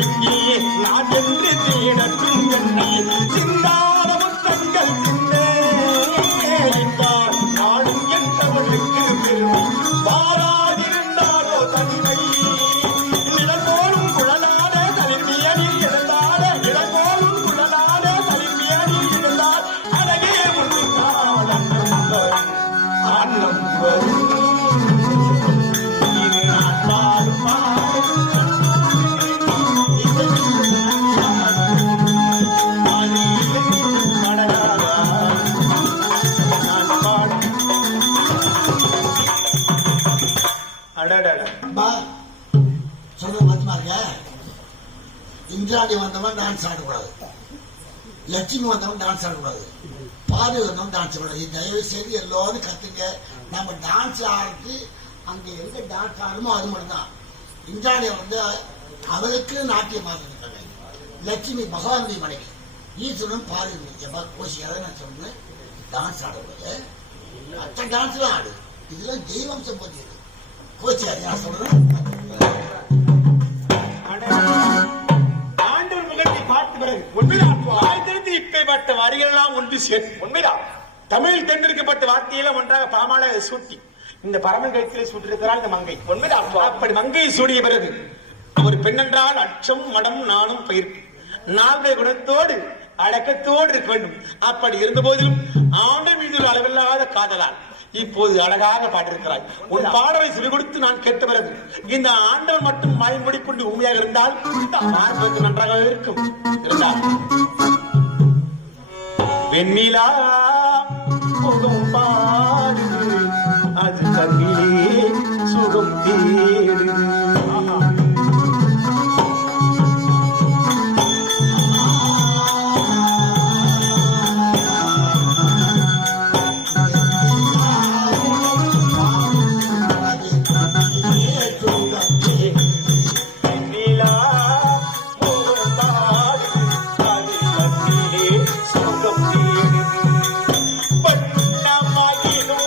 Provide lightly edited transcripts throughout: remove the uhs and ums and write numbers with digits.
எங்கே நான் என்று தேடற்றும் எண்ணி சிந்தாத முத்தங்கள் சிந்தைப்பார் நாடும் என் தமிழுக்கு பெருமை பாராதிருந்தாரோ தன்மை நிலப்போலும் குழலான தலிர்மியனில் இருந்தாட இளப்போலும் குழலான தலிர்மியனில் இருந்தால் அழகே முன்னால் அன்னம் வரும் இந்திராணி வந்தவன் டான்ஸ் ஆடக்கூடாது, லட்சுமி வந்தவன் டான்ஸ் ஆடக்கூடாது, பாரு வந்தவன் டான்ஸ் ஆடக்கூடாது. தயவு செய்து எல்லாரும் கத்துங்க. நம்ம டான்ஸ் ஆடுறது அங்க எங்க டான்ஸ் ஆடுமோ அது மட்டும் தான். இந்திராணி வந்து அவருக்கு நாட்டியம் ஆடுறாங்க, லட்சுமி பகவானுடைய மனைவி, ஈஸ்வரன் பாரு கோஷியாத நான் சொல்றேன். டான்ஸ் ஆடக்கூடாது, மற்ற டான்ஸ்லாம் ஆடு, இதெல்லாம் தெய்வம் சம்பந்தியது. கோச்சியாது நான் சொல்றேன். இப்பேற்பட்ட வரிகளெல்லாம் ஒன்று சேர்த்து உண்மைதான் தமிழில் தேர்ந்தெடுக்கப்பட்ட வார்த்தையெல்லாம் ஒன்றாக பாமால சூட்டி இந்த பரமன் கழுத்திலே சூட்டிருக்கிறார் இந்த மங்கை. உண்மைதான். அப்படி மங்கையை சூடிய பிறகு ஒரு பெண்ணென்றால் அச்சம் மடம் நானும் பயிர்ப்பு நாளுடைய குணத்தோடு அடக்கத்தோடு இருக்க வேண்டும். அப்படி இருந்த போதிலும் ஆண்டு மீது அளவில்லாத காதலால் இப்போது அழகாக பாட்டிருக்கிறாய். உன் பாடலை செவி கொடுத்து நான் கேட்ட பிறகு இந்த ஆண்டவன் மட்டும் வாய் மூடிக்கொண்டு உண்மையாக இருந்தால் பார்ப்பதற்கு நன்றாக இருக்கும். இருந்தால் வெண்ணிலா முகம் பாடுது, அது கண்ணிலே சுகம் தேடுது. வண்ணமயிலும்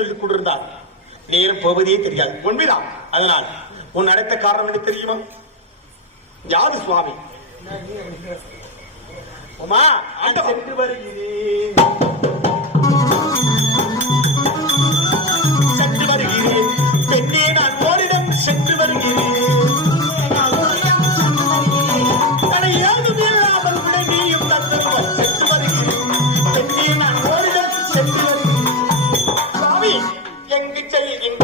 சொல்லிக் கொண்டிருந்தார். நேரம் போவதே தெரியாது. உண்மைதான். அதனால் உன் அடைத்த காரணம் என்ன தெரியுமா? யாது சுவாமி? உமா சென்று வருகிறேன், சென்று வருகிறேன் பெண்ணே, நான் ஓரிடம் சென்று வருகிறேன். ஏதும் இல்லாமல் விட நீயும் தந்தருவன். சென்று வருகிறேன் பெண்ணே, நான் ஓரிடம் சென்று வருகிறேன். சுவாமி எங்கு செல்கின்றேன்?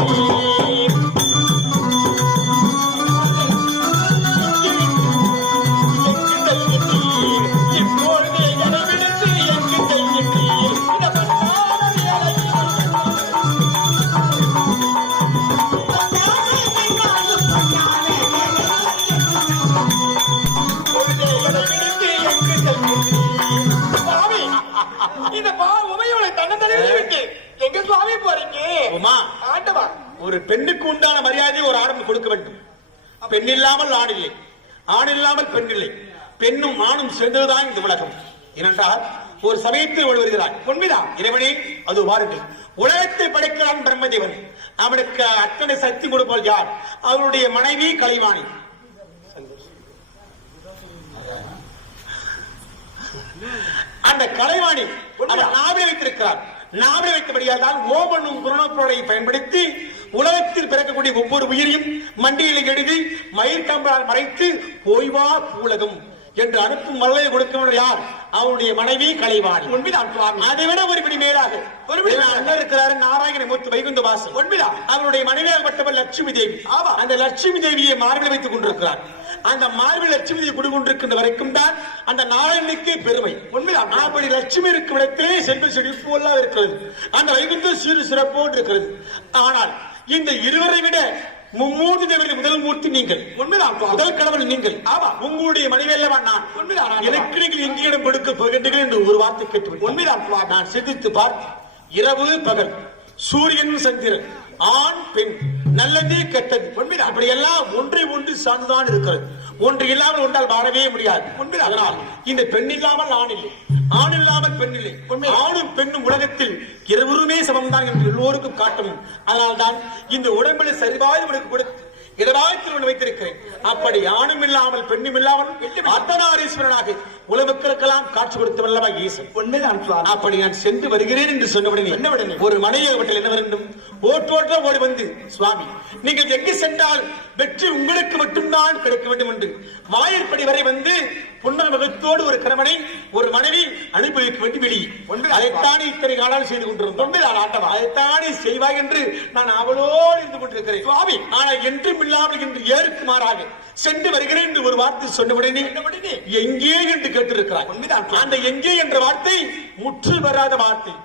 ஒரு பெண்ணுக்கு உண்டான மரியாதை ஒரு ஆணும் கொடுக்க வேண்டும். பெண் இல்லாமல் ஆண் இல்லை, ஆண் இல்லாமல் பெண் இல்லை. பெண்ணும் ஆணும் சேர்ந்ததுதான் இந்த உலகம். ஏனென்றால் ஒரு சமயத்தில் வருகிறார். உண்மைதான் இறைவனே, அது வாருங்கள். உலகத்தை படைக்கிறான் பிரம்மதேவன். அவனுக்கு அத்தனை சக்தி கொடுப்பது யார்? அவருடைய மனைவி கலைவாணி. அந்த கலைவாணி நாவலை வைத்திருக்கிறார். நாவலை வைத்தபடியால் தான் ஓபனும் குரணப்பொருளை பயன்படுத்தி உலகத்தில் பிறக்கக்கூடிய ஒவ்வொரு உயிரையும் மண்டியில் எழுதி மயிர்கம்பளால் மறைத்து போய்வா பூலகம் என்று அனுப்பும் மலரை கொடுக்க யார்? அவருடைய மனைவி கலைவாணி. உண்மைதான். அதை விட ஒருபடி மேலாக இருக்கிறார் நாராயணமூர்த்தி வைகுந்த வாசல். உண்மைதான். அவருடைய மனைவியாகப்பட்டவர் லட்சுமி தேவி. அந்த லட்சுமி தேவியை மார்பில் வைத்துக் கொண்டிருக்கிறார். அந்த மார்பில் லட்சுமி தேவி குடிகொண்டிருக்கின்ற வரைக்கும் தான் அந்த நாராயணனுக்கு பெருமை. உண்மைதான். அப்படி லட்சுமி இருக்கும் இடத்திலே செல்வ செழிப்போல்லாம் இருக்கிறது. அந்த வைகுந்த சீரு சிறப்போடு இருக்கிறது. ஆனால் இந்த இருவரை விட மும்மூர்த்தி தேவர்கள் முதல் மூர்த்தி நீங்கள். உண்மைதான். முதல் கடவுள் நீங்கள். ஆமா, உங்களுடைய மனைவி அல்லவா நான். உண்மைதான். எனக்கு நீங்கள் எங்கேயிடம் கொடுக்க போகின்றீர்கள் என்று ஒரு வார்த்தை கேட்டு. உண்மைதான். நான் சிந்தித்து பார்த்து இரவு பகல், சூரியன் சந்திரன், ஆண் பெண், நல்லது கெட்டது, உண்மைதான். அப்படி எல்லாம் ஒன்றை ஒன்று சார்ந்துதான் இருக்கிறது. ஒன்று இல்லாமல் ஒன்றால் வாழவே முடியாது. உண்மைதான். அதனால் இந்த பெண் இல்லாமல் ஆண் இல்லை, ஆண் இல்லாமல் பெண் இல்லை. ஆணும் பெண்ணும் உலகத்தில் இருவருமே சமம்தான் என்று எல்லோருக்கும் காட்டணும். அதனால்தான் இந்த உடம்புல சரிவாய் உனக்கு கொடுத்து இடராயத்தில் ஒன்று வைத்திருக்கிறேன். அப்படி ஆணும் இல்லாமல் பெண்ணும் இல்லாமல் அர்த்தநாரீஸ்வரனாக உலகங்களுக்கெல்லாம் காட்சி கொடுத்த வல்லவா ஈசன். உண்மைதான். அப்படி நான் சென்று வருகிறேன் என்று சொன்னவுடனே ஒரு மனைவியாகப்பட்ட என்ன வேண்டும்? ஓட்டோட்ட ஓடி வந்து, சுவாமி நீங்கள் எங்கு சென்றால் வெற்றி உங்களுக்கு மட்டும்தான் கிடைக்க வேண்டும் என்று வாயிற்படி வரை வந்து புன்னர் முகத்தோடு ஒரு கணவனை ஒரு மனைவி அனுப்பி வைக்க வேண்டி வெளியே அதைத்தானே இத்தனை காலம் செய்து கொண்டிருந்தோம். அதைத்தானே செய்வாய் என்று நான் அவளோடு இருந்து கொண்டிருக்கிறேன். சுவாமி ஆனால் என்றும் இல்லாமல் என்று ஏற்கு மாறாக சென்று வருகிறேன் என்று ஒரு வார்த்தை சொன்னவுடனே எங்கே என்று கேட்டிருக்கிறார். அந்த எங்கே என்ற வார்த்தை முற்று வராத வார்த்தை,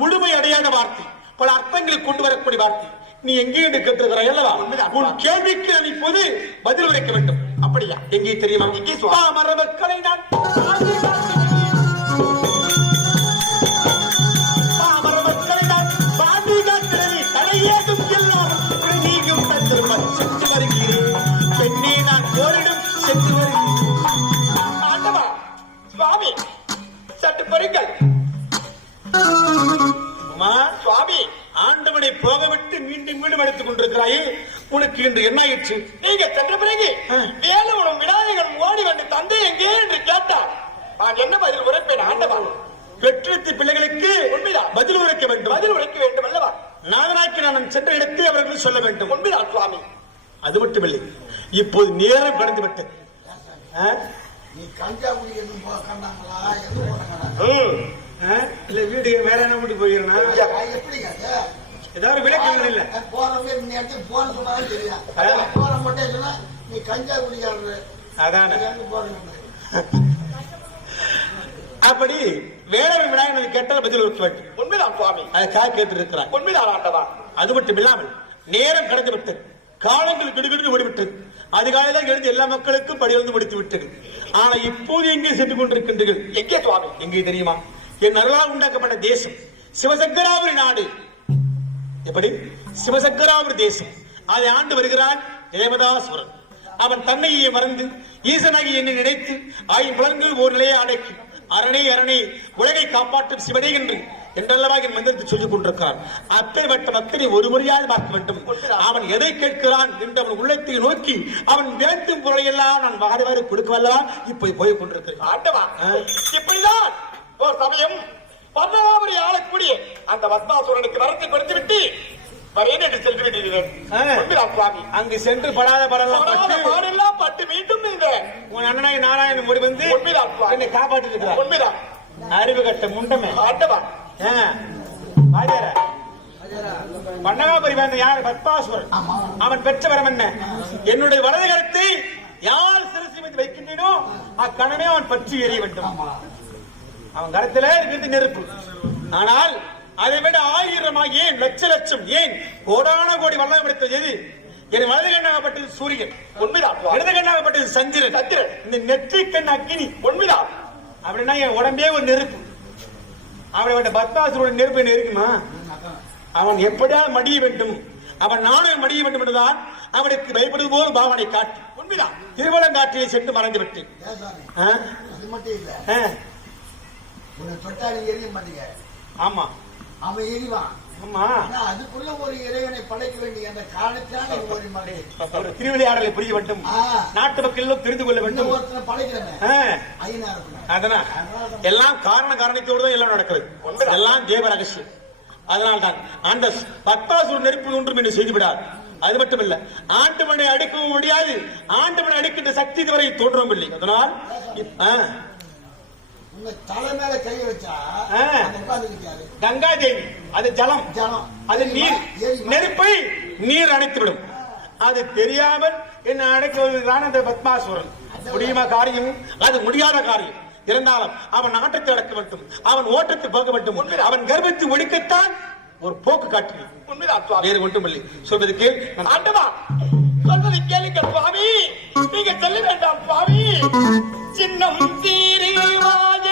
முழுமை அடையாத வார்த்தை, பல அர்த்தங்களை கொண்டு வரக்கூடிய வார்த்தை. நீ எங்கே என்று கேட்டிருக்கிறாய் அல்லவா? உன் கேள்விக்கு நான் இப்போது பதில் உரைக்க வேண்டும். அப்படியா? எங்கே தெரியுமா? மரபக்களை நான் மரபக்களை நான் பாதுகாக்கிறேன். தலையேதும் எல்லாரும் நீங்கும் தந்திருப்பது சென்று வருகிறேன். பெண்ணே நான் போரிடும் சென்று வருகிறேன். ஆண்டவா சுவாமி சற்று பொறுங்கள். சுவாமி ஆண்டவனை போகவிட்டு மீண்டும் மீண்டும் எடுத்துக் கொண்டிருக்கிறாயே, உனக்கு இன்று என்ன ஆயிற்று? நீங்க சென்ற பிறகு வேலுவனும் விநாயகன் ஓடி வந்து தந்தை எங்கே என்று கேட்டார். நான் என்ன பதில் உரைப்பேன்? ஆண்டவா பெற்றெடுத்த பிள்ளைகளுக்கு உண்மைதான் பதில் உரைக்க வேண்டும். பதில் உரைக்க வேண்டும் அல்லவா? நாதனாக்கி நான் சென்ற இடத்தை அவர்கள் சொல்ல வேண்டும். உண்மைதான் சுவாமி. அது மட்டுமில்லை, இப்போது நேரம் கடந்து விட்டது. நீ கஞ்சா குடிக்கணும் போனாங்களா? இல்ல வீடு வேற என்ன முடி போயிருந்தா எப்படி ஏதாவது விளக்கங்கள் இல்ல போறவங்க இந்த இடத்துக்கு போன சொன்னாலும் தெரியும். போற மட்டும் சொன்னா நீ கஞ்சா குடிக்காரு அதான அப்படி வேறொரு விநாயகன் கேட்டால் பதில் இருக்க வேண்டும். உண்மைதான் சுவாமி. அதுக்காக கேட்டு இருக்கிறார். உண்மைதான் ஆண்டவா. அது மட்டும் இல்லாமல் நேரம் கடந்து விட்டது, காலங்கள் கிடுகிடு ஓடிவிட்டது. அதிகாலையில் எழுந்து எல்லா மக்களுக்கும் படியிலிருந்து முடித்து விட்டது. ஆனா இப்போது எங்கே சென்று கொண்டிருக்கின்றீர்கள்? எங்கே சுவாமி? எங்கே தெரியுமா? என் அருளால் உண்டாக்கப்பட்ட தேசம் சிவசங்கராபுரி நாடு. எப்படி? சிவசங்கராபுரி தேசம். அதை ஆண்டு வருகிறான் தேவதாசுரன். அவன் தன்னையே மறந்து ஈசனாகி என்னை நினைத்து ஆயின் புலன்கள் ஒரு நிலையை அடக்கி அரணை அரணை உலகை காப்பாற்றும் சிவனே என்று என்றல்லவா என் மந்திரத்தை சொல்லிக் கொண்டிருக்கிறான். அப்பேற்பட்ட பக்தனை ஒரு முறையாவது பார்க்க வேண்டும். அவன் எதை கேட்கிறான் என்று அவன் உள்ளத்தை நோக்கி அவன் வேட்டும் பொருளையெல்லாம் நான் வாரி வாரி கொடுக்கவல்லவா இப்ப போய் கொண்டிருக்கிறேன். ஆண்டவா, இப்படிதான் ஒரு சமயம் பர்ணகாபுரி ஆளக்கூடிய அந்த பத்மாசுரனுக்கு வரத்தை கொடுத்து விட்டு வரேன் என்று சென்று விட்டீர்கள் சுவாமி. அங்கு சென்று படாத பாடெல்லாம் பட்டு மீண்டும் இந்த உன் அண்ணனாய் நாராயணன் முடி வந்து என்னை காப்பாற்றி இருக்கிறார். உண்மைதான். அறிவு கட்ட முண்டமே. ஆண்டவா, பன்னகாபுரி வந்த யார்? பத்மாசுரன். அவன் பெற்ற வரம் என்ன? என்னுடைய வலது கரத்தை யார் சிறுசி மீது வைக்கின்றனோ அக்கணமே அவன் பற்றி எறிய வேண்டும். அவன் கரத்திலே இருந்து நெருப்பு. ஆனால் அதை விட 1000 ஏன் லட்சம் ஏன் கோடான கோடி வல்லம் எடுத்தது எது? என் வலது கண்ணாகப்பட்டது சூரியன். உண்மைதான். இடது கண்ணாகப்பட்டது சந்திரன். இந்த நெற்றி கண் அக்கினி. உண்மைதான். அப்படின்னா என் உடம்பே ஒரு நெருப்பு. அவனை பத்மாசுரன் நெருப்பு நெருக்குமா? அவன் எப்படியாவது மடிய வேண்டும். அவன் நானும் மடிய வேண்டும் என்றுதான் அவனுக்கு பயப்படுவது போல் பாவனை காட்டி உண்மைதான் திருவலங்காற்றிலே சென்று மறைந்து விட்டேன். அது மட்டும் இல்ல, உன்னை தொட்டாளி எரிய மாட்டீங்க. ஆமா, அவன் எரிவான். ஆமா, அதுக்குள்ள ஒரு இறைவனை படைக்க வேண்டிய அந்த காலத்தான ஒரு மலை திருவிளையாடலை புரிய வேண்டும். நாட்டு மக்கள் தெரிந்து கொள்ள வேண்டும். ஒருத்தனை படைக்கிறேன். அதனால் எல்லாம் காரணத்தோடு தான் எல்லாம் நடக்கிறது. எல்லாம் தேவ ரகசியம். அதனால்தான் அந்த பத்மாசுரன் நெருப்பு ஒன்றும் என்று செய்துவிடார். அது மட்டுமல்ல, ஆண்டவனை அடிக்கவும் முடியாது. ஆண்டவனை அடிக்கின்ற சக்தி இதுவரை தோன்றவும் இல்லை. அதனால் தலை மேல கை வச்சா கங்கா தேவி அது ஜலம், அது நீர். நெருப்பை நீர் அணைத்துவிடும். அது தெரியாமல் என்ன அடைக்குவதுதான் அந்த பத்மாசுரன். முடியுமா காரியம்? அது முடியாத காரியம். இருந்தாலும் அவன் நாட்டத்தை அடக்க வேண்டும். அவன் ஓட்டத்தை போக வேண்டும். அவன் கர்ப்பத்தை ஒழிக்கத்தான் ஒரு போக்கு காட்டினேன். உண்மைதான். வேறு ஒன்றும் இல்லை. சொல்வது கேள். ஆண்டவா, சொல்வதை கேளுங்கள் சுவாமி. நீங்க சொல்ல வேண்டாம் சுவாமி. சின்னம் தீரிவாயாது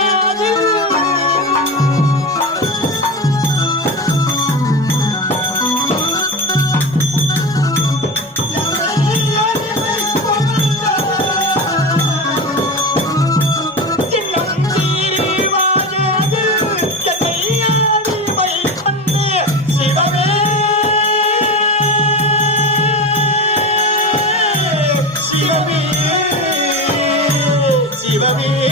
சிவமே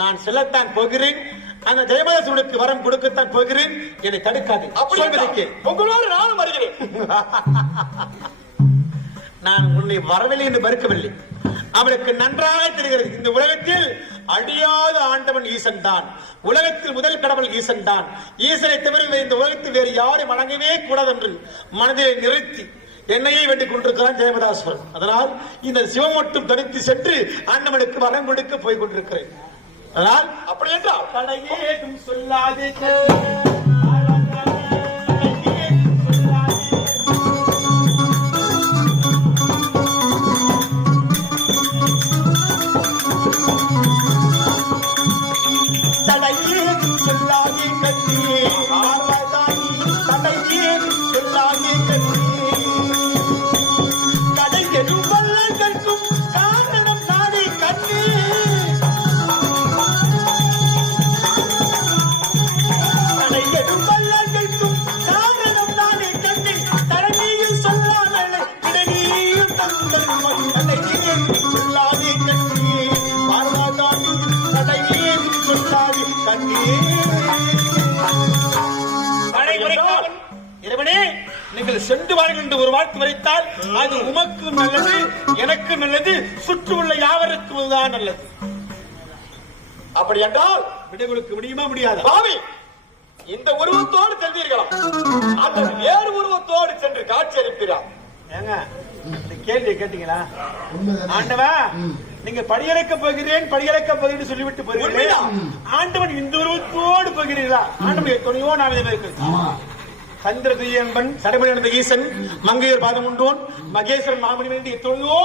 நான் செல்லத்தான் போகிறேன். அந்த ஜெயமதாசனுக்கு வரம் கொடுக்கத்தான் போகிறேன். என்னை தடுக்காது. அப்படி உங்களோடு நானும் வருகிறேன். நான் உன்னை வரவில்லை என்று மறுக்கவில்லை. அவளுக்கு நன்றாக தெரிகிறது இந்த உலகத்தில் அடியாத ஆண்டவன் ஈசன் தான். உலகத்தில் முதல் கடவுள் ஈசன் தான். ஈசனை தவிர இந்த உலகத்தில் வேறு யாரும் வணங்கவே கூடாது என்று மனதிலே நிறுத்தி என்னையே வேண்டிக் கொண்டிருக்கிறான் ஜெயமதாஸ்வரன். அதனால் இந்த சிவம் மட்டும் தனித்து சென்று ஆண்டவனுக்கு வரம் கொடுக்க போய் கொண்டிருக்கிறேன். அதனால் அப்படி என்றால் தடையேதும் சொல்லாதே சென்று வாருங்கள் என்று ஒரு வார்த்தை வரைத்தால் அது உமக்கு நல்லது, எனக்கு நல்லது, சுற்று உள்ள யாவருக்கும் தான் நல்லது. அப்படி என்றால் விடை கொடுக்க முடியுமா? முடியாது. பாவி, இந்த உருவத்தோடு சென்றீர்களாம், அந்த வேறு உருவத்தோடு சென்று காட்சி அளிக்கிறார். ஏங்க இந்த கேள்வி கேட்டீங்களா? ஆண்டவா, நீங்க படியலைக்க போகிறேன் சொல்லிவிட்டு போறீங்களா? ஆண்டவன் இந்த உருவத்தோடு போகிறீர்களா? ஆண்டவன் எத்தனையோ நாளே இருக்கு. சந்திரதுயன்பன் சடமணிந்த ஈசன் மங்கையர் பாதம் உண்டோன் மகேஸ்வரன் மாமணி வேண்டி எத்தனையோ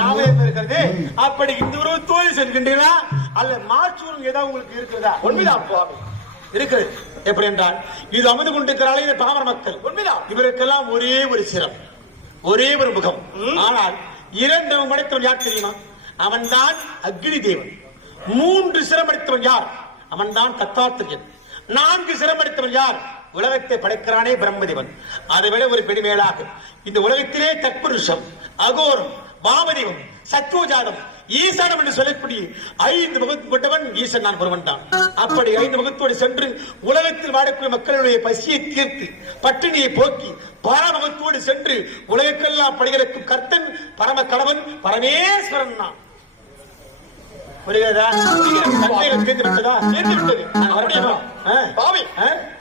நாமதம் இருக்கிறது. அப்படி இந்த உருவத்தோடு செல்கின்றீர்களா அல்ல மாற்றூரும் ஏதாவது உங்களுக்கு இருக்கிறதா? உண்மைதான் இருக்கிறது. எப்படி என்றால் இது அமுது கொண்டிருக்கிறாளே இந்த பாமர மக்கள். உண்மைதான். இவருக்கெல்லாம் ஒரே ஒரு சிரம், ஒரே ஒரு முகம். ஆனால் இரண்டு மடைத்தவன் யார் தெரியுமா? அவன் தான் அக்னி தேவன். 3 சிரம் அடித்தவன் யார்? அவன் தான் தத்தாத்திரியன். 4 சிரம் அடித்தவன் யார்? உலகத்தை படைக்கிறானே பிரம்மதேவன். அதை விட ஒரு பெருமேலாக இந்த உலகத்திலே தற்புருஷம், அகோரம், வாமதேவம், சத்யோஜாதம், ஈசானம் என்று சொல்லக்கூடிய 5 முகத்து கொண்டவன் ஈசன் நான் ஒருவன் தான். அப்படி 5 முகத்தோடு சென்று உலகத்தில் வாழக்கூடிய மக்களுடைய பசியை தீர்த்து பட்டினியை போக்கி பரமுகத்தோடு சென்று உலகக்கெல்லாம் படைகளுக்கும் கர்த்தன் பரம கடவன் பரமேஸ்வரன் தான்.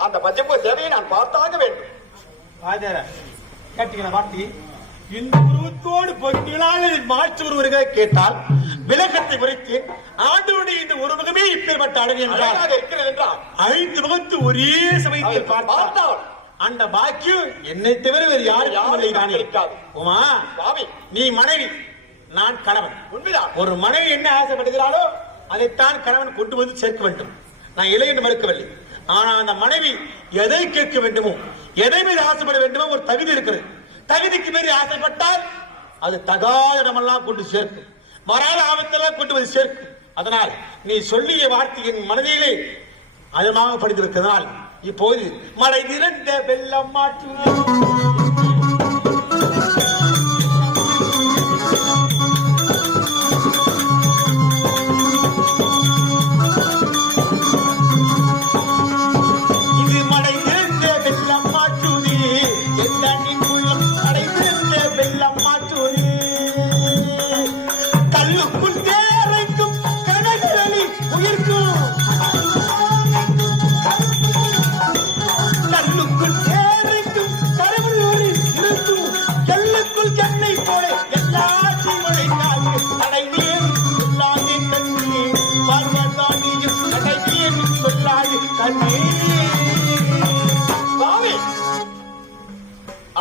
அந்த பஞ்சமுக சேவையை நான் பார்த்தாக வேண்டும். இந்த உருவத்தோடு போகிறீர்களால் மாற்று ஒருவர்கள் கேட்டால் விளக்கத்தை குறித்து ஆண்டவருடைய இந்த ஒரு முகமே இப்பேற்பட்ட அழகு என்றால் இருக்கிறது என்றால் 5 முகத்து ஒரே சமயத்தில் பார்த்தால் அந்த பாக்கியம் என்னை தவிர வேறு யாரும் இருக்காது. உமா, நீ மனைவி, நான் கணவன். உண்மைதான். ஒரு மனைவி என்ன ஆசைப்படுகிறாளோ அதைத்தான் கணவன் கொண்டு வந்து சேர்க்க வேண்டும். நான் இல்லை என்று மறுக்கவில்லை. ஆனா அந்த மனைவி எதை கேட்க வேண்டுமோ, எதை மீது ஆசைப்பட வேண்டுமோ ஒரு தகுதி இருக்கிறது. தகுதிக்கு மீறி ஆசைப்பட்டால் அது தகாத இடமெல்லாம் கொண்டு சேர்க்கும், வராத ஆபத்தெல்லாம் கொண்டு வந்து சேர்க்கும். அதனால் நீ சொல்லிய வார்த்தையின் மனதிலே அதிகமாக படித்திருக்கிறதால் இப்போது மழை திரண்ட வெள்ளம் மாற்று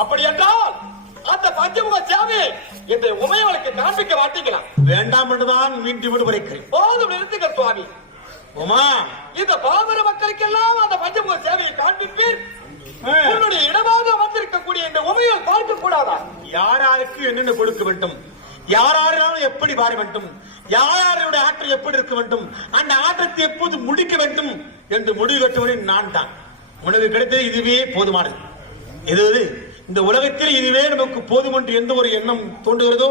அப்படி என்றால் அந்த பஞ்சமுக சேவை இந்த உமையவளுக்கு காண்பிக்க மாட்டீங்களா? வேண்டாம் என்றுதான் மீண்டும் விடுபடுகிறேன். போதும் நிறுத்துங்க சுவாமி. உமா, இந்த பாமர மக்களுக்கெல்லாம் அந்த பஞ்சமுக சேவையை காண்பிப்பீர். உன்னுடைய இடமாக வந்திருக்கக்கூடிய இந்த உமையல் பார்க்க கூடாதா? யாராருக்கு என்னென்ன கொடுக்க வேண்டும், யாராலும் எப்படி வாழ வேண்டும், யாருடைய ஆற்றல் எப்படி இருக்க வேண்டும், அந்த ஆற்றத்தை எப்போது முடிக்க வேண்டும் என்று முடிவு கட்டுவதில் நான் தான். உனக்கு கிடைத்தது இதுவே போதுமானது. இது இந்த உலகத்தில் இதுவே நமக்கு போதும் என்று எந்த ஒரு எண்ணம் தோன்றுகிறதோ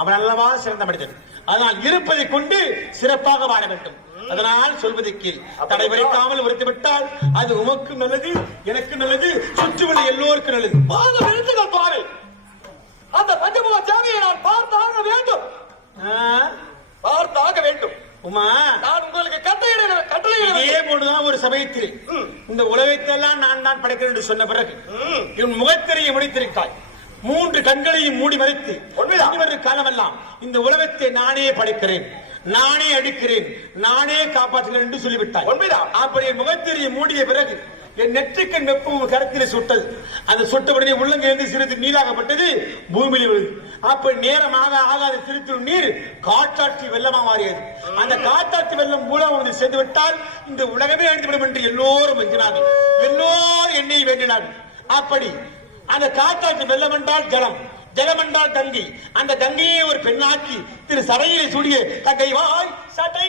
அவன் அல்லவா சிறந்த மனிதன். அதனால் இருப்பதை கொண்டு சிறப்பாக வாழ வேண்டும். அதனால் சொல்வதை கேள். தடை வரைக்காமல் உரைத்துவிட்டால் அது உமக்கு நல்லது, எனக்கு நல்லது, சுற்றுமுள்ள எல்லோருக்கும் நல்லது. பாதம் எழுத்துகள் பாரு. அந்த பஞ்சமுக சேவையை நான் பார்த்தாக வேண்டும். பார்த்தாக வேண்டும். உமா, நான் உங்களுக்கு கட்டளை இதே போடுதான் ஒரு சமயத்தில் இந்த உலகத்தெல்லாம் நான் தான் படைக்கிறேன் என்று சொன்ன பிறகு என் முகத்திரையை முடித்திருக்காய். 3 கண்களையும் மூடி மறைத்து காலமெல்லாம் இந்த உலகத்தை நானே படைக்கிறேன், நானே அடிக்கிறேன், நானே காப்பாற்றுகிறேன் என்று சொல்லிவிட்டாய். உண்மைதான். அப்படி என் முகத்திரையை மூடிய பிறகு என் நெற்றிக்கண் வெப்பம் கருத்தில் சுட்டது. அந்த சுட்டபடியே உள்ளங்கிருந்து சிறிது நீராகப்பட்டது, பூமியில் விழுது. அப்ப நேரமாக ஆகாத திருத்தூர் நீர் காற்றாற்றி வெள்ளமா மாறியது. அந்த காற்றாற்றி வெள்ளம் மூலம் வந்து சேர்ந்து விட்டால் இந்த உலகமே அழிந்துவிடும் என்று எல்லோரும் வெஞ்சினார்கள். எல்லோரும் என்னை வேண்டினார்கள். அப்படி அந்த காற்றாற்றி வெள்ளம் என்றால் ஜலம், ஜலம் என்றால் கங்கை. அந்த கங்கையை ஒரு பெண்ணாக்கி திரு சரையிலே சூடிய கங்கை வாய் சட்டை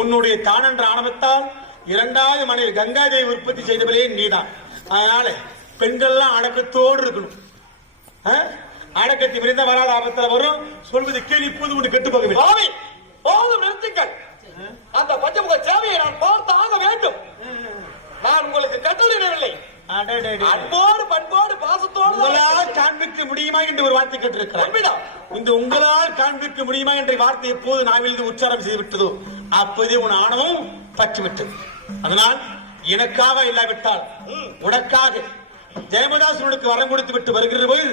உன்னுடைய தானென்ற ஆணவத்தால் 2வது மனைவி கங்காதேவி உற்பத்தி செய்தவளே நீதான். அதனால பெண்கள்லாம் அடக்கத்தோடு இருக்கணும். அடக்கத்தை விரிந்த வராத ஆபத்தில் வரும். சொல்வது கேள்வி இப்போது ஒன்று கெட்டு போகவில்லை. போதும் நிறுத்துங்கள். அந்த பஞ்சமுக சேவையை நான் பார்த்தாக வேண்டும். நான் உங்களுக்கு கட்டளையிடவில்லை. அன்போடு பண்போடு பாசத்தோடு உங்களால் காண்பிக்க முடியுமா என்று ஒரு வார்த்தை கேட்டிருக்கிறார். இந்த உங்களால் காண்பிக்க முடியுமா என்ற வார்த்தை எப்போது நாவிலிருந்து உச்சாரம் செய்து விட்டதோ அப்போதே உன் ஆணவம் பற்றிவிட்டது. அதனால் எனக்காக இல்லாவிட்டால் உனக்காக ஜெயமதாசனுக்கு வரம் கொடுத்து விட்டு வருகிற போது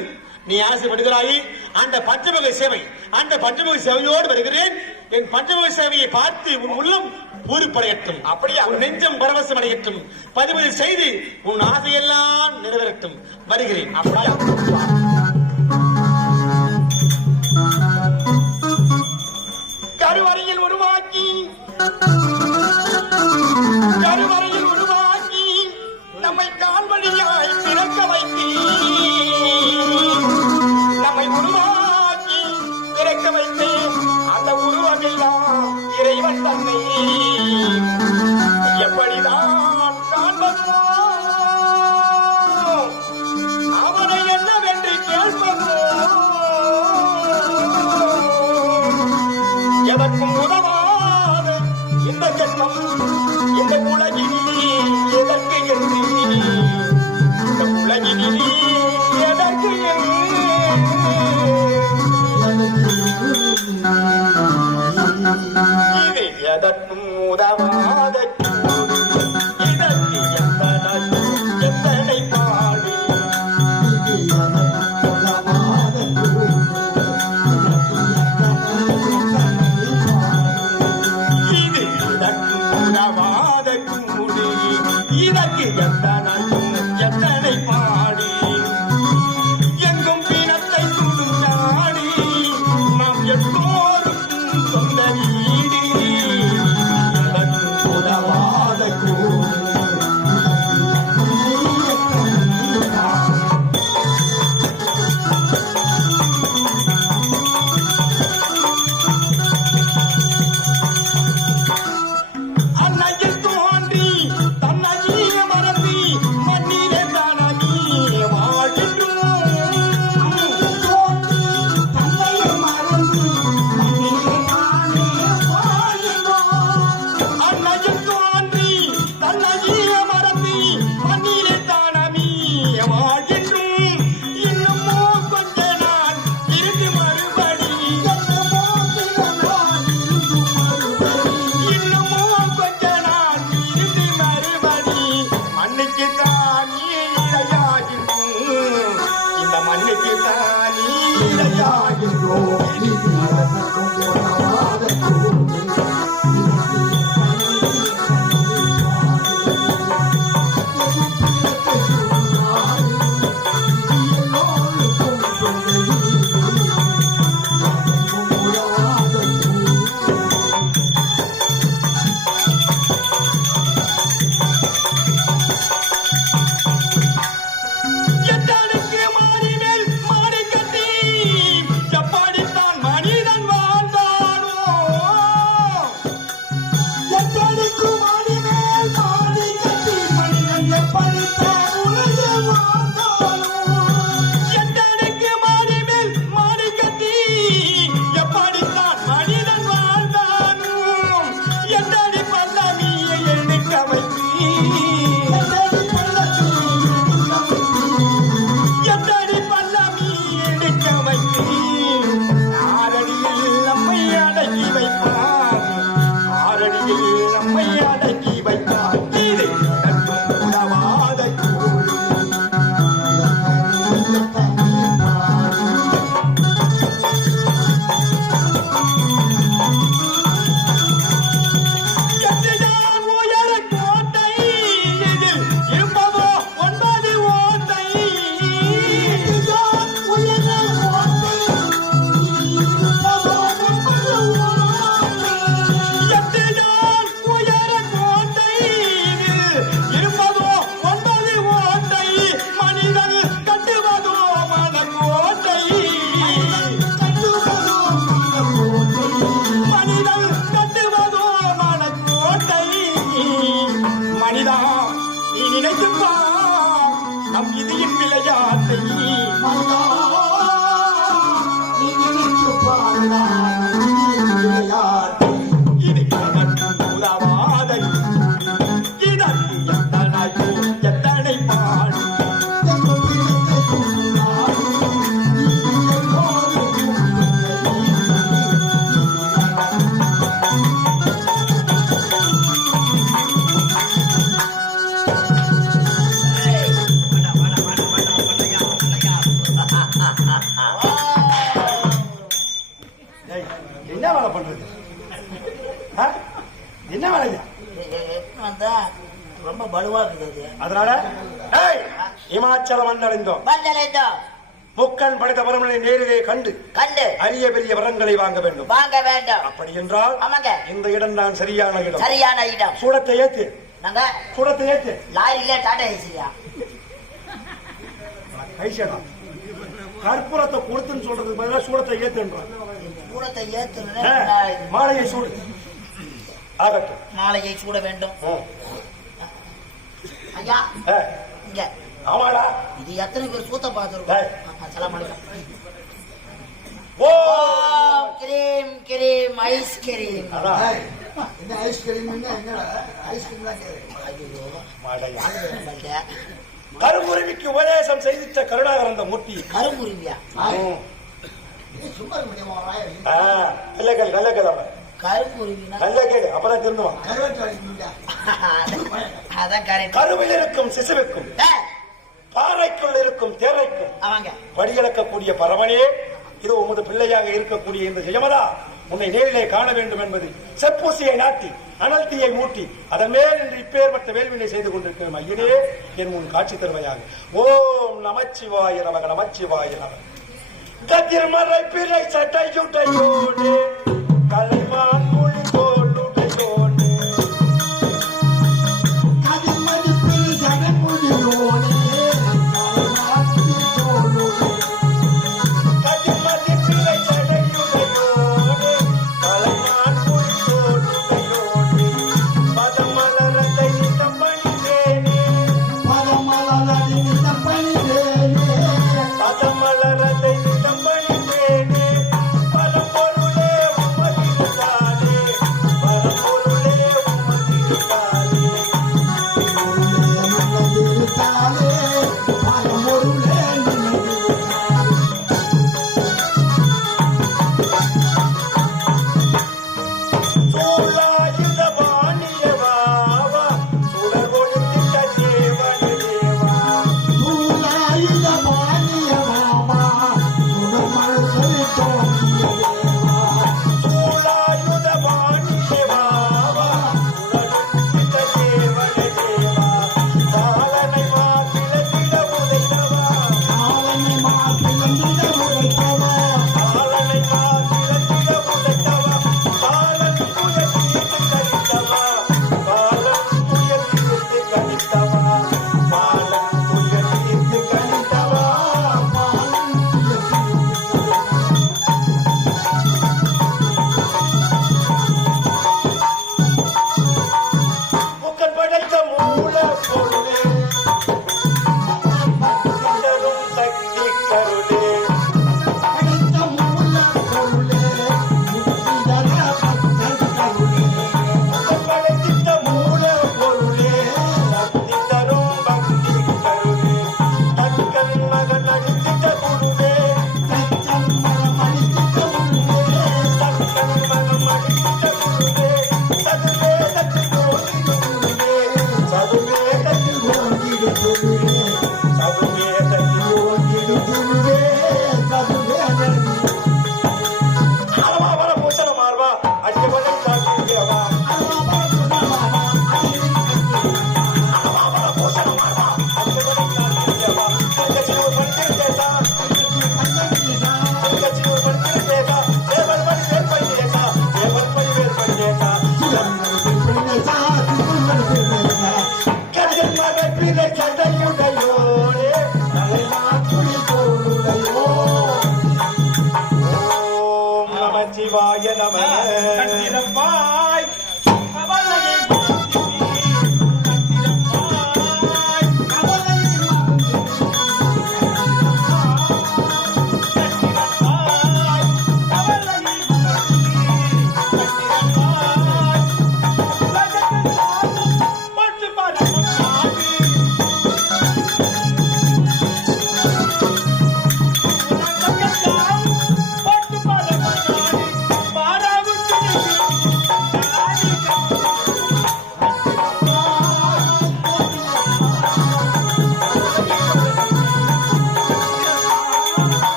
நீ ஆசைப்படுகிறாயே அந்த பஞ்சமுக சேவை, அந்த பஞ்சமுக சேவையோடு வருகிறேன். என் பஞ்சமுக சேவையை பார்த்து உன் உள்ளம் பூரிப்படையட்டும், அப்படியே உன் நெஞ்சம் பரவசம் அடையட்டும், பதிவு செய்து உன் ஆசையெல்லாம் நிறைவேறட்டும். வருகிறேன். அப்படியா? கருவறையில் உருவாக்கி நம்மை கால்வழியாய் பிறக்க வைத்து நம்மை உருவாக்கி பிறக்க வைத்து அந்த உருவமெல்லாம் இறைவன் தன்னை எப்படிதான் காண்பதோ அவனை என்னவென்று கேட்ப நம் விதியின் விளையாட்டை மன்னா, நீ நினைத்து பாருடா, விளையாட்டு. இது மட்டும் உலவாதை இதற்கு எத்தனை பாடு என்ன வேலை பண்றது? ஆ? என்ன வேலை இது? வந்தா ரொம்ப பலுவா இருக்குது. அதனால ஏய், இமாச்சலம் வந்தடைந்தோம். வந்தடைந்தோம். முக்கன் படைத்த வரமனை நேரிலே கண்டு கண்டு அரிய பெரிய வரங்களை வாங்க வேண்டும். வாங்க வேண்டும். அப்படி என்றால் ஆமாங்க. இந்த இடம் தான் சரியான இடம். சரியான இடம். சூடத்தை ஏத்து, நாங்க சூடத்தை ஏத்து. லாரியில டாடா ஏசியா கைசேடா கற்பூரத்தை கொடுத்துன்னு சொல்றதுக்கு பதிலாக சூடத்தை ஏத்துன்றான். சூடத்தை ஏத்துன மாலையை சூடு ஆகட்டும். மாலையை சூட வேண்டும். ஐயா ஆ, இங்க ஆமாடா. இது எத்தனை பேர் சூத்த ஏய். பார்த்துருக்கோம். சலாம் அலைக்கும். ஓ கிரீம் கிரீம் ஐஸ்கிரீம். அதான். ஏய், என்ன ஐஸ்கிரீம் என்ன ஐஸ்கிரீம் தான் கேட்குறேன். ஐயோ மாடையா. கருமுருவிக்கு உபதேசம் செய்திட்ட கருணாகரந்த மூர்த்தி. கருங்குருவியா? சும்மா இருக்க முடியுமா? கல்லக்கல் கல்லக்கல் அவன் கருங்குருவினா கல்லக்கேடு அப்பதான் திருந்துவான். கருவாட்டு வாங்கிட்டா அதான் கரெக்ட். கருவில் இருக்கும் சிசுவுக்கும் பாறைக்குள் இருக்கும் தேரைக்கும் அவங்க படியிழக்கக்கூடிய பரமனே, இது உமது பிள்ளையாக இருக்கக்கூடிய இந்த ஜெயமதா உன்னை நேரிலே காண வேண்டும் என்பது செப்பூசியை நாட்டி அனல் தீயை மூட்டி அதன் மேல் இன்று இப்பேற்பட்ட வேள்வினை செய்து கொண்டிருக்கிறோம். ஐயனே, என் முன் காட்சி தருவையாக. ஓம் நமச்சிவாய நமக நமச்சிவாய நமக. கதிர்மறை பிறை சட்டையுடையோனே கலைமான் மொழி தோளுடையோனே கதிர்மதிப்பில் ஜனமுடியோனே கதிர்மதி பிறை சடையுடையோனே கலைமான் மொழி தோளுடையோனே பதமலரத்தை நிதம் பணிந்தேனே பதமலரடி நிதம் பணிந்தேனே பதமலரத்தை நிதம் பணிந்தேனே பதம்பொருளே உமது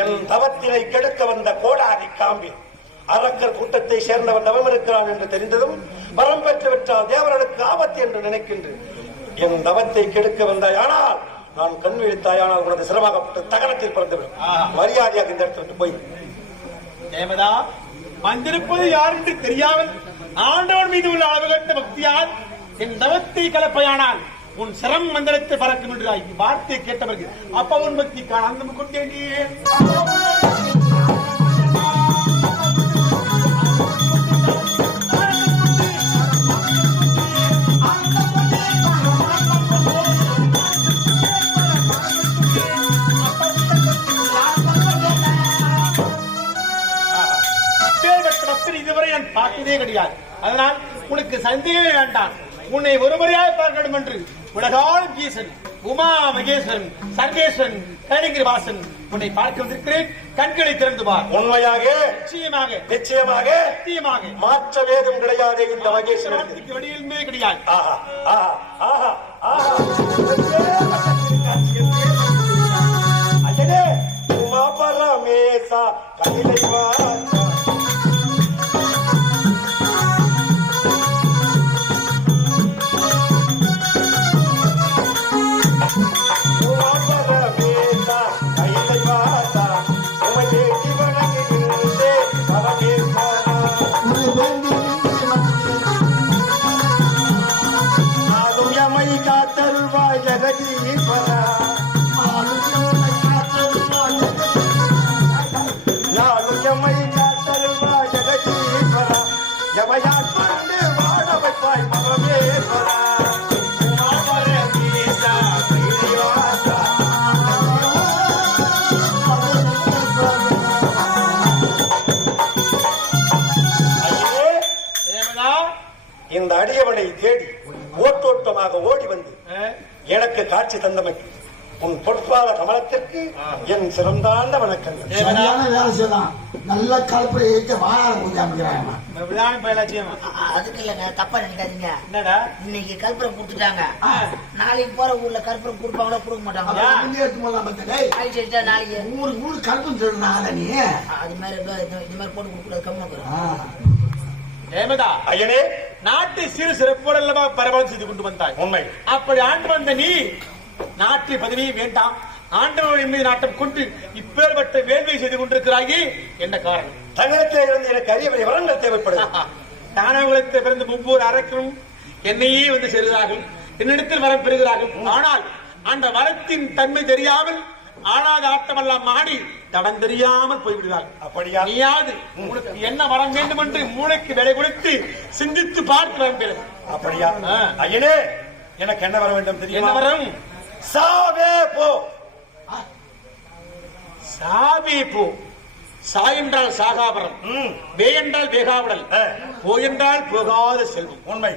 என் தவத்தினை கெடுக்க வந்த கோடாரி காம்பி அரக்கர் கூட்டத்தை சேர்ந்தவன் தவம் இருக்கிறான் என்று தெரிந்ததும் வரம் பெற்றுவிட்டால் தேவர்களுக்கு ஆபத்து என்று நினைக்கின்றேன். என் தவத்தை கெடுக்க வந்தாய், ஆனால் நான் கண் விழித்தாயானால் உனது சிரமாகப்பட்ட தகனத்தில் பிறந்துவிடும். மரியாதையாக இந்த இடத்துல போய் தேவதா, வந்திருப்பது யார் என்று தெரியாமல் ஆண்டவன் மீது உள்ள அளவுகட்ட பக்தியால் என் தவத்தை கலப்பையானால் உன் சிரம் மந்திரத்தை பறக்கும் என்று வார்த்தை கேட்டவர்கள் அப்ப உன் பக்தி காணாமல் கொண்டேன். இதுவரை நான் பார்த்ததே கிடையாது. அதனால் உனக்கு சந்தேகமே வேண்டாம். உன்னை ஒருமுறையாக பார்க்க வேண்டும் என்று உலகாலும் ஈசன் உமா மகேஸ்வரன் சர்வேஸ்வரன் கலிங்கிரிவாசன் உன்னை பார்க்க வந்திருக்கிறேன். கண்களை திறந்து பார். உண்மையாக நிச்சயமாக நிச்சயமாக சத்தியமாக மாற்ற வேதம் கிடையாது. இந்த மகேஸ்வரனுக்கு வெளியிலுமே கிடையாது. ஆஹா ஆஹா ஆஹா ஆஹா அஜனே உமா பரமேசா கலிலைவா இந்த அடியவனை தேடி ஓட்டோட்டமாக ஓடி வந்து எனக்கு காட்சி தந்தமைக்கு உன் பொற்பாத கமலத்திற்கு என் சிறந்தாண்ட வணக்கங்கள். சரியான வேலை செய்யலாம். நல்ல கலப்பை ஏற்ற வாழ முடியாம அதுக்கு இல்லங்க, தப்பா நினைக்காதீங்க. என்னடா இன்னைக்கு கற்பூரம் கொடுத்துட்டாங்க, நாளைக்கு போற ஊர்ல கற்பூரம் கொடுப்பாங்களோ கொடுக்க மாட்டாங்க. நாளைக்கு ஊருக்கு கருப்பு சொல்றாங்க. நீ அது மாதிரி இது மாதிரி போட்டு கொடுக்கூடாது. கம்மியா ஏமதா ஐயனே, நாட்டை சிறு சிறப்போடு அல்லவா பரவலம் செய்து கொண்டு வந்தாய். உண்மை. அப்படி ஆண்டு வந்த நீ நாட்டை பதவியை வேண்டாம், ஆண்டவரின் மீது நாட்டம் கொண்டு இப்பேற்பட்ட வேள்வி செய்து கொண்டிருக்கிறாயே, என்ன காரணம்? தங்கத்திலே இருந்து எனக்கு அரிய வரங்கள் தேவைப்படுது. தானகுலத்தை பிறந்த ஒவ்வொரு அரக்கனும் என்னையே வந்து செல்கிறார்கள், என்னிடத்தில் வரம் பெறுகிறார்கள். ஆனால் அந்த வரத்தின் தன்மை தெரியாமல் ஆனாத ஆட்டமெல்லாம் ஆடி தடம் தெரியாமல் போய்விடுகிறார்கள். அப்படியா? நீயாது உனக்கு என்ன வரம் வேண்டும் என்று மூளைக்கு விலை கொடுத்து சிந்தித்து பார்த்து வரம் பெறுது. அப்படியா? ஐயனே, எனக்கு என்ன வர வேண்டும் தெரியுமா? என்ன வரம்? சாவே போ. சாவே போ. சா என்றால் சாகாபரம், வே என்றால் வேகாவிடல், போ என்றால் போகாத செல்வம். உண்மை.